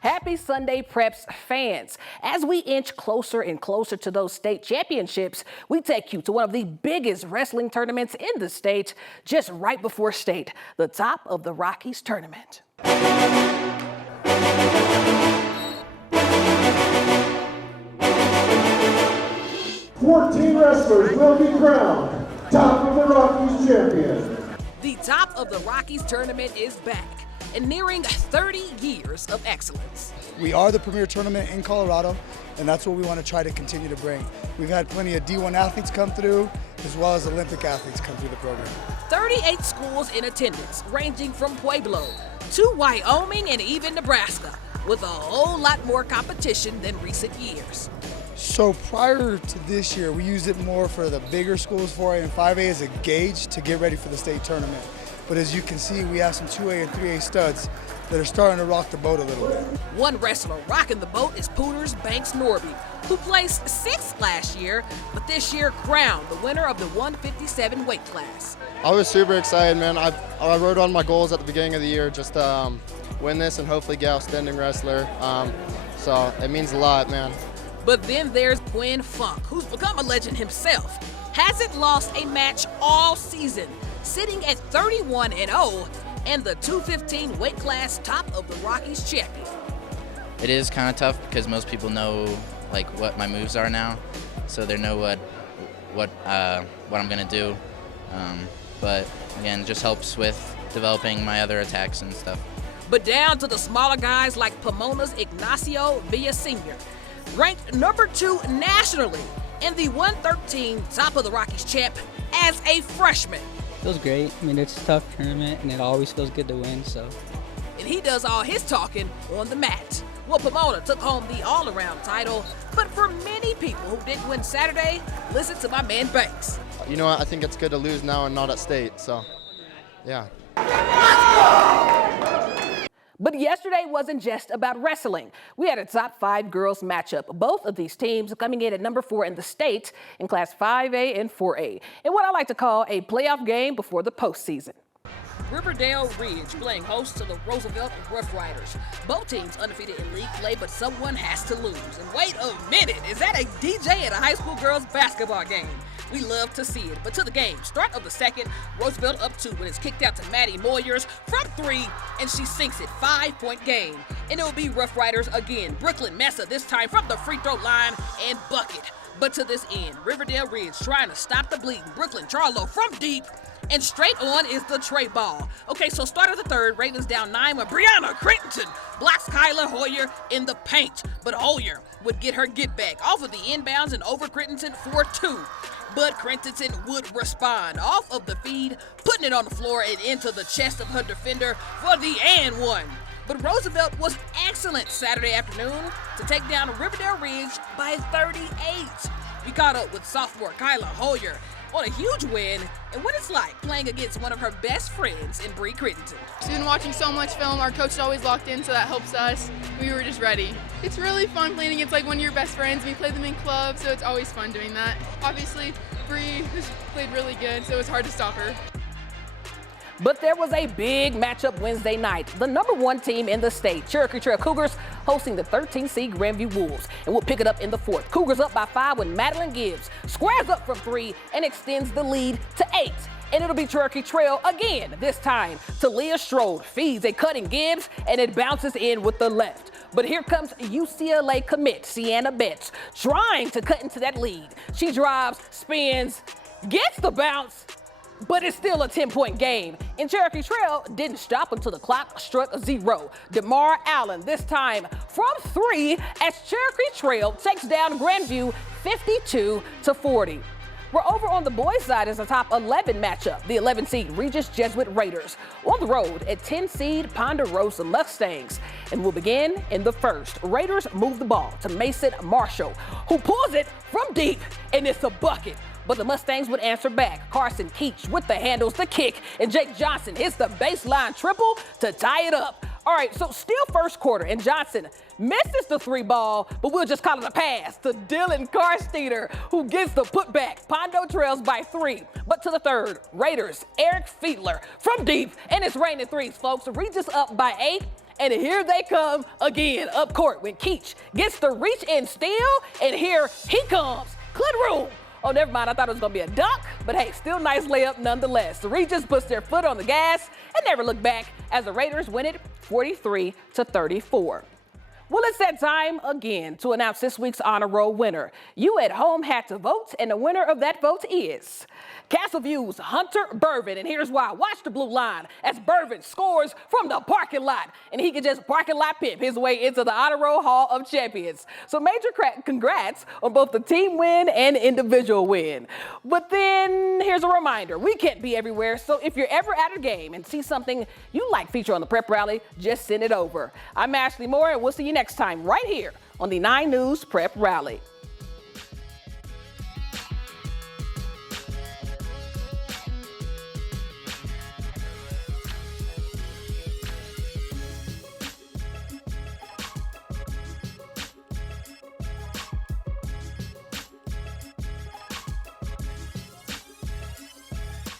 Happy Sunday, Preps fans. As we inch closer and closer to those state championships, we take you to one of the biggest wrestling tournaments in the state, just right before state, the Top of the Rockies tournament. 14 wrestlers will be crowned Top of the Rockies champion. The Top of the Rockies tournament is back and nearing 30 years of excellence. We are the premier tournament in Colorado, and that's what we want to try to continue to bring. We've had plenty of D1 athletes come through, as well as Olympic athletes come through the program. 38 schools in attendance, ranging from Pueblo to Wyoming and even Nebraska, with a whole lot more competition than recent years. So prior to this year, we used it more for the bigger schools, 4A and 5A, as a gauge to get ready for the state tournament. But as you can see, we have some 2A and 3A studs that are starting to rock the boat a little bit. One wrestler rocking the boat is Pooters Banks Norby, who placed 6th last year, but this year crowned the winner of the 157 weight class. I was super excited, man. I wrote on my goals at the beginning of the year, just to win this and hopefully get outstanding wrestler. So it means a lot, man. But then there's Quinn Funk, who's become a legend himself. Hasn't lost a match all season, sitting at 31-0 and the 215 weight class Top of the Rockies champion. It is kind of tough because most people know like what my moves are now, so they know what I'm gonna do. But again, it just helps with developing my other attacks and stuff. But down to the smaller guys like Pomona's Ignacio Villa Sr., ranked number 2 nationally and the 113 Top of the Rockies champ as a freshman. Feels great. I mean, it's a tough tournament, and it always feels good to win, so. And he does all his talking on the mat. Well, Pomona took home the all-around title, but for many people who didn't win Saturday, listen to my man Banks. You know what? I think it's good to lose now and not at state, so yeah. But yesterday wasn't just about wrestling. We had a top 5 girls matchup. Both of these teams coming in at number 4 in the state in class 5A and 4A, in what I like to call a playoff game before the postseason. Riverdale Ridge playing host to the Roosevelt Rough Riders. Both teams undefeated in league play, but someone has to lose. And wait a minute, is that a DJ at a high school girls basketball game? We love to see it. But to the game, start of the second, Roosevelt up 2 when it's kicked out to Maddie Moyers from 3, and she sinks it. 5-point game. And it will be Rough Riders again. Brooklyn Mesa this time from the free throw line and bucket. But to this end, Riverdale Ridge trying to stop the bleeding. Brooklyn Charlo from deep. And straight on is the tray ball. Okay, so start of the third, Ravens down 9 when Brianna Crittenton blocks Kyla Hoyer in the paint. But Hoyer would get her get back off of the inbounds and over Crittenton for 2. But Crittenton would respond off of the feed, putting it on the floor and into the chest of her defender for the and one. But Roosevelt was excellent Saturday afternoon to take down Riverdale Ridge by 38. We caught up with sophomore Kyla Hoyer on a huge win and what it's like playing against one of her best friends in Bree Crittenton. We've been watching so much film, our coach is always locked in, so that helps us. We were just ready. It's really fun playing against like one of your best friends. We play them in clubs, so it's always fun doing that. Obviously, Bree has played really good, so it's hard to stop her. But there was a big matchup Wednesday night. The number 1 team in the state, Cherokee Trail Cougars, hosting the 13th seed Grandview Wolves. And we'll pick it up in the 4th. Cougars up by 5 when Madeline Gibbs squares up from 3 and extends the lead to 8. And it'll be Cherokee Trail again, this time to Leah Strode. Feeds a cutting Gibbs, and it bounces in with the left. But here comes UCLA commit Sienna Betts, trying to cut into that lead. She drives, spins, gets the bounce, but it's still a 10-point game. And Cherokee Trail didn't stop until the clock struck 0. DeMar Allen, this time from 3, as Cherokee Trail takes down Grandview 52-40. We're over on the boys' side as a top 11 matchup. The 11 seed Regis Jesuit Raiders on the road at 10 seed Ponderosa Mustangs. And we'll begin in the first. Raiders move the ball to Mason Marshall, who pulls it from deep, and it's a bucket. But the Mustangs would answer back. Carson Keach with the handles, the kick, and Jake Johnson hits the baseline triple to tie it up. All right, so still first quarter, and Johnson misses the 3 ball, but we'll just call it a pass to Dylan Karsteiner, who gets the putback. Pondo trails by 3, but to the third, Raiders, Eric Fiedler from deep, and it's raining threes, folks. Regis up by 8, And here they come again up court when Keach gets the reach and steal, and here he comes. Clint Rule. Oh, never mind. I thought it was going to be a dunk, but hey, still nice layup nonetheless. The Regents puts their foot on the gas and never look back as the Raiders win it 43-34. Well, it's that time again to announce this week's Honor Roll winner. You at home had to vote, and the winner of that vote is Castleview's Hunter Burvin. And here's why. Watch the blue line as Burvin scores from the parking lot, and he can just parking lot pimp his way into the Honor Roll Hall of Champions. So major congrats on both the team win and individual win. But then here's a reminder. We can't be everywhere, so if you're ever at a game and see something you like feature on the Prep Rally, just send it over. I'm Ashley Moore, and we'll see you next time right here on the 9 News Prep Rally.